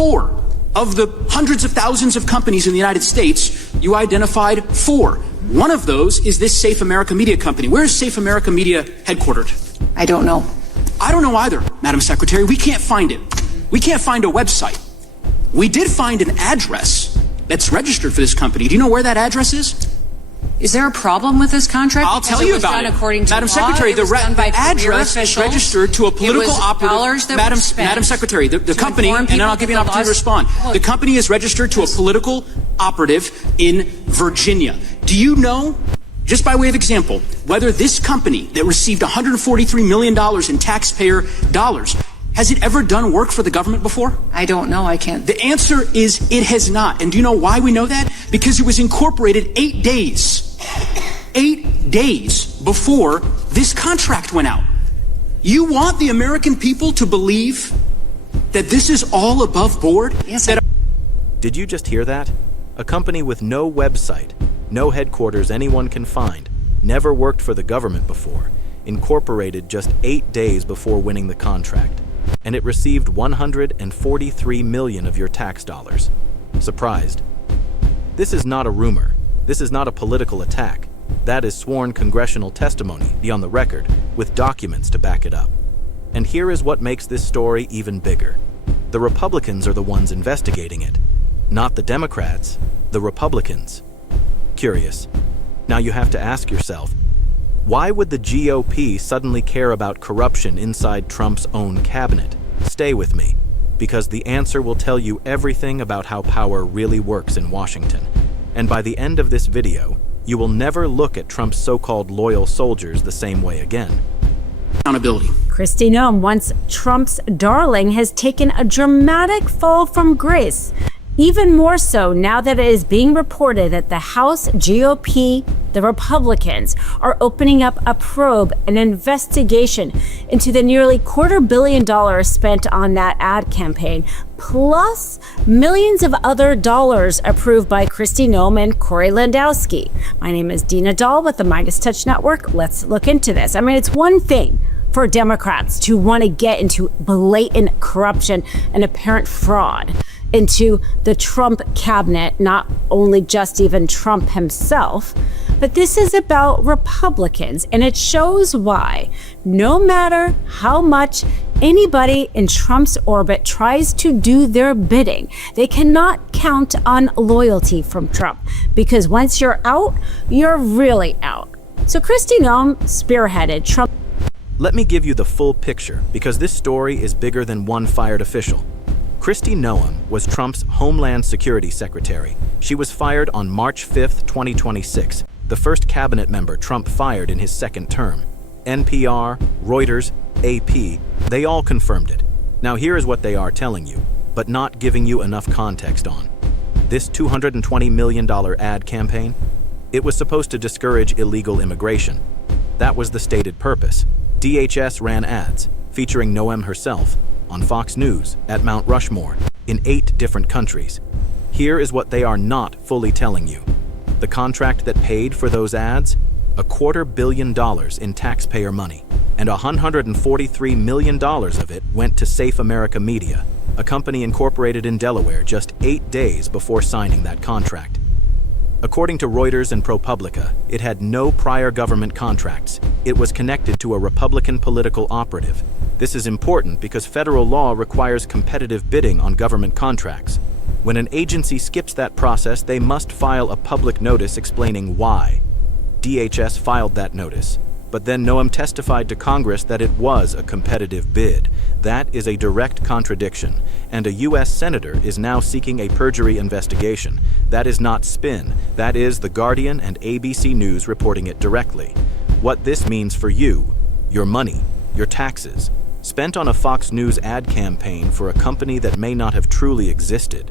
4 of the hundreds of thousands of companies in the United States. You identified 4. One of those is this Safe America Media company. Where is Safe America Media headquartered? I don't know. I don't know either, Madam Secretary. We can't find it. We can't find a website. We did find an address that's registered for this company. Do you know where that address is? Is there a problem with this contract? I'll tell you about it. Madam Secretary, the address is registered to a political operative. Madam Secretary, the company, and then I'll give you an opportunity to respond. The company is registered to a political operative in Virginia. Do you know, just by way of example, whether this company that received $143 million in taxpayer dollars, has it ever done work for the government before? I don't know. I can't. The answer is it has not. And do you know why we know that? Because it was incorporated 8 days before this contract went out. You want the American people to believe that this is all above board? Yes. Did you just hear that? A company with no website, no headquarters anyone can find, never worked for the government before, incorporated just 8 days before winning the contract. And it received $143 million of your tax dollars. Surprised? This is not a rumor. This is not a political attack. That is sworn congressional testimony, beyond the record, with documents to back it up. And here is what makes this story even bigger. The Republicans are the ones investigating it. Not the Democrats, the Republicans. Curious. Now you have to ask yourself, why would the GOP suddenly care about corruption inside Trump's own cabinet? Stay with me, because the answer will tell you everything about how power really works in Washington. And by the end of this video, you will never look at Trump's so-called loyal soldiers the same way again. Accountability. Kristi Noem, once Trump's darling, has taken a dramatic fall from grace. Even more so now that it is being reported that the House GOP, the Republicans, are opening up a probe, an investigation into the nearly $250 million spent on that ad campaign, plus millions of other dollars approved by Kristi Noem and Corey Landowski. My name is Dina Dahl with the Midas Touch Network. Let's look into this. I mean, it's one thing for Democrats to want to get into blatant corruption and apparent fraud into the Trump cabinet, not only just even Trump himself, but this is about Republicans, and it shows why no matter how much anybody in Trump's orbit tries to do their bidding, they cannot count on loyalty from Trump, because once you're out, you're really out. So Kristi Noem spearheaded Trump. Let me give you the full picture, because this story is bigger than one fired official. Kristi Noem was Trump's Homeland Security Secretary. She was fired on March 5, 2026, the first cabinet member Trump fired in his second term. NPR, Reuters, AP, they all confirmed it. Now here is what they are telling you, but not giving you enough context on. This $220 million ad campaign, it was supposed to discourage illegal immigration. That was the stated purpose. DHS ran ads, featuring Noem herself, on Fox News, at Mount Rushmore, in 8 different countries. Here is what they are not fully telling you. The contract that paid for those ads? $250 million in taxpayer money, and $143 million of it went to Safe America Media, a company incorporated in Delaware just 8 days before signing that contract. According to Reuters and ProPublica, it had no prior government contracts. It was connected to a Republican political operative. This is important because federal law requires competitive bidding on government contracts. When an agency skips that process, they must file a public notice explaining why. DHS filed that notice, but then Noem testified to Congress that it was a competitive bid. That is a direct contradiction, and a U.S. senator is now seeking a perjury investigation. That is not spin. That is The Guardian and ABC News reporting it directly. What this means for you, your money, your taxes, spent on a Fox News ad campaign for a company that may not have truly existed.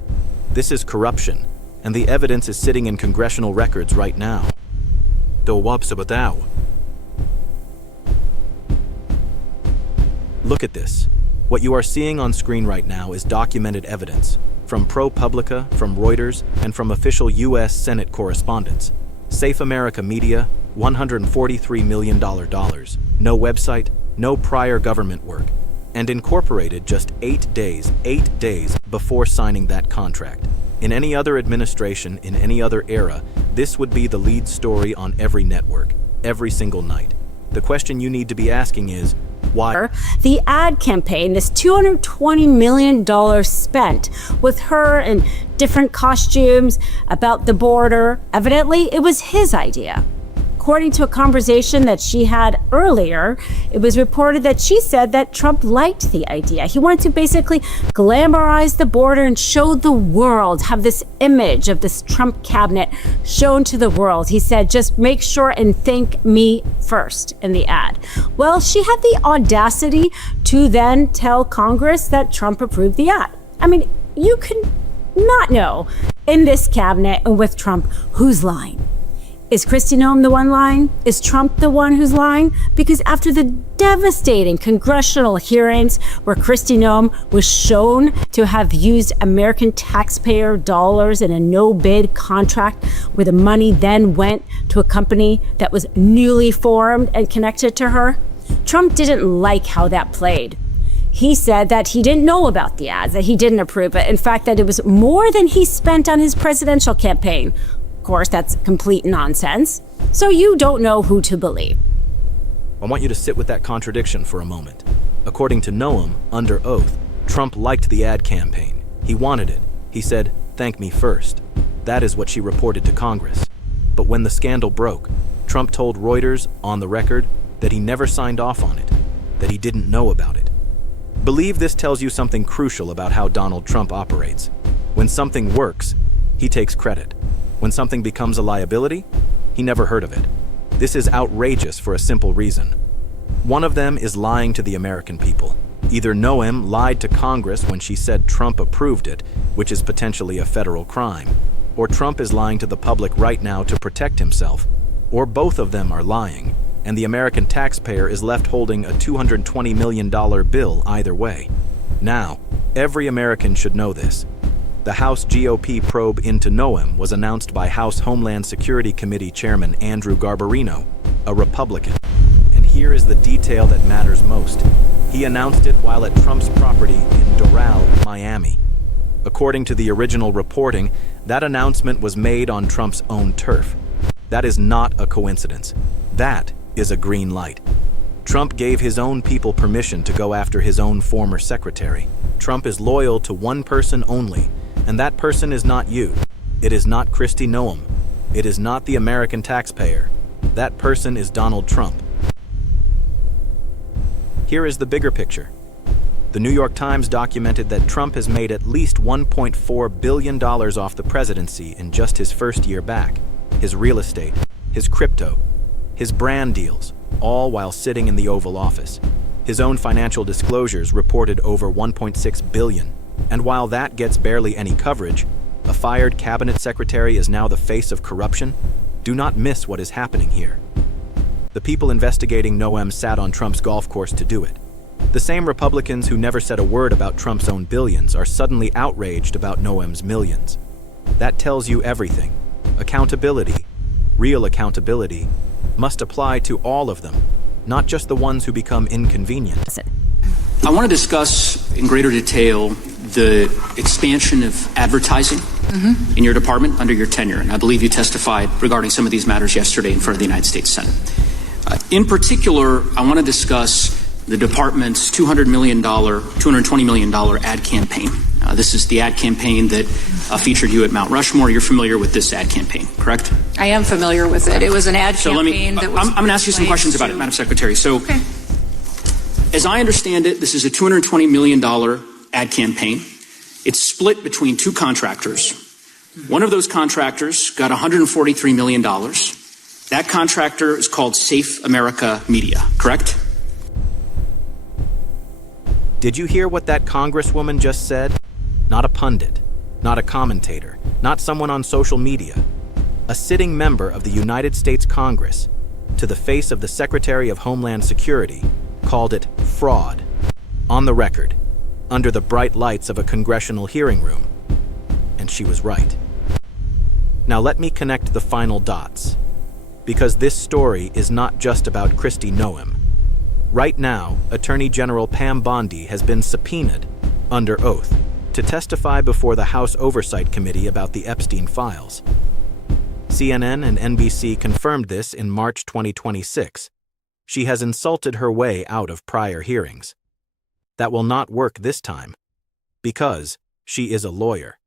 This is corruption, and the evidence is sitting in congressional records right now. Look at this. What you are seeing on screen right now is documented evidence from ProPublica, from Reuters, and from official U.S. Senate correspondence. Safe America Media, $143 million. No website, no prior government work. and incorporated just 8 days before signing that contract. In any other administration, in any other era, this would be the lead story on every network, every single night. The question you need to be asking is, why? The ad campaign, this $220 million spent with her in different costumes about the border, evidently it was his idea. According to a conversation that she had earlier, it was reported that she said that Trump liked the idea. He wanted to basically glamorize the border and show the world, have this image of this Trump cabinet shown to the world. He said, just make sure and thank me first in the ad. Well, she had the audacity to then tell Congress that Trump approved the ad. I mean, you can not know in this cabinet and with Trump who's lying. Is Kristi Noem the one lying? Is Trump the one who's lying? Because after the devastating congressional hearings where Kristi Noem was shown to have used American taxpayer dollars in a no-bid contract where the money then went to a company that was newly formed and connected to her, Trump didn't like how that played. He said that he didn't know about the ads, that he didn't approve it. In fact, that it was more than he spent on his presidential campaign. Of course, that's complete nonsense. So you don't know who to believe. I want you to sit with that contradiction for a moment. According to Noem, under oath, Trump liked the ad campaign. He wanted it. He said, thank me first. That is what she reported to Congress. But when the scandal broke, Trump told Reuters on the record that he never signed off on it, that he didn't know about it. Believe this tells you something crucial about how Donald Trump operates. When something works, he takes credit. When something becomes a liability, he never heard of it. This is outrageous for a simple reason. One of them is lying to the American people. Either Noem lied to Congress when she said Trump approved it, which is potentially a federal crime, or Trump is lying to the public right now to protect himself, or both of them are lying, and the American taxpayer is left holding a $220 million bill either way. Now, every American should know this. The House GOP probe into Noem was announced by House Homeland Security Committee Chairman Andrew Garbarino, a Republican. And here is the detail that matters most. He announced it while at Trump's property in Doral, Miami. According to the original reporting, that announcement was made on Trump's own turf. That is not a coincidence. That is a green light. Trump gave his own people permission to go after his own former secretary. Trump is loyal to one person only, and that person is not you. It is not Kristi Noem. It is not the American taxpayer. That person is Donald Trump. Here is the bigger picture. The New York Times documented that Trump has made at least $1.4 billion off the presidency in just his first year back. His real estate, his crypto, his brand deals, all while sitting in the Oval Office. His own financial disclosures reported over $1.6 billion. And while that gets barely any coverage, a fired cabinet secretary is now the face of corruption. Do not miss what is happening here. The people investigating Noem sat on Trump's golf course to do it. The same Republicans who never said a word about Trump's own billions are suddenly outraged about Noem's millions. That tells you everything. Accountability, real accountability, must apply to all of them, not just the ones who become inconvenient. I want to discuss in greater detail the expansion of advertising in your department under your tenure. And I believe you testified regarding some of these matters yesterday in front of the United States Senate. In particular, I want to discuss the department's $220 million ad campaign. This is the ad campaign that featured you at Mount Rushmore. You're familiar with this ad campaign, correct? I am familiar with it. It was an ad campaign that was... I'm going to ask you some questions about it, Madam Secretary. So, as I understand it, this is a $220 million ad campaign. It's split between two contractors. One of those contractors got $143 million. That contractor is called Safe America Media, correct? Did you hear what that congresswoman just said? Not a pundit, not a commentator, not someone on social media. A sitting member of the United States Congress, to the face of the Secretary of Homeland Security, called it fraud. On the record, under the bright lights of a congressional hearing room. And she was right. Now let me connect the final dots. Because this story is not just about Kristi Noem. Right now, Attorney General Pam Bondi has been subpoenaed, under oath, to testify before the House Oversight Committee about the Epstein files. CNN and NBC confirmed this in March 2026. She has insulted her way out of prior hearings. That will not work this time, because she is a lawyer.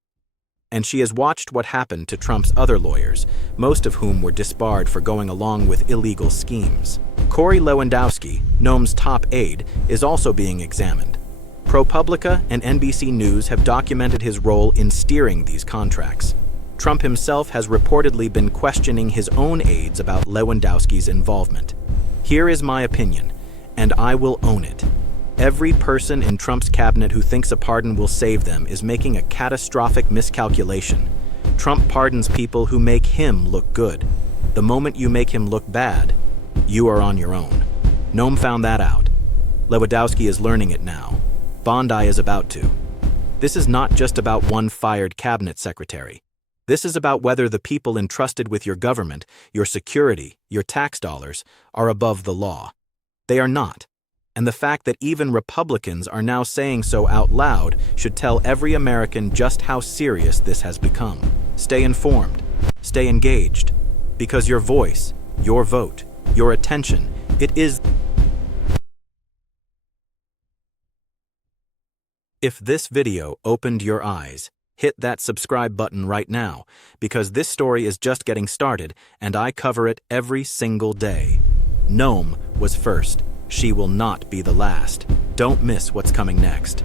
And she has watched what happened to Trump's other lawyers, most of whom were disbarred for going along with illegal schemes. Corey Lewandowski, Noem's top aide, is also being examined. ProPublica and NBC News have documented his role in steering these contracts. Trump himself has reportedly been questioning his own aides about Lewandowski's involvement. Here is my opinion, and I will own it. Every person in Trump's cabinet who thinks a pardon will save them is making a catastrophic miscalculation. Trump pardons people who make him look good. The moment you make him look bad, you are on your own. Noem found that out. Lewandowski is learning it now. Bondi is about to. This is not just about one fired cabinet secretary. This is about whether the people entrusted with your government, your security, your tax dollars, are above the law. They are not. And the fact that even Republicans are now saying so out loud should tell every American just how serious this has become. Stay informed. Stay engaged. Because your voice, your vote, your attention, it is... If this video opened your eyes, hit that subscribe button right now, because this story is just getting started and I cover it every single day. Noem was first. She will not be the last. Don't miss what's coming next.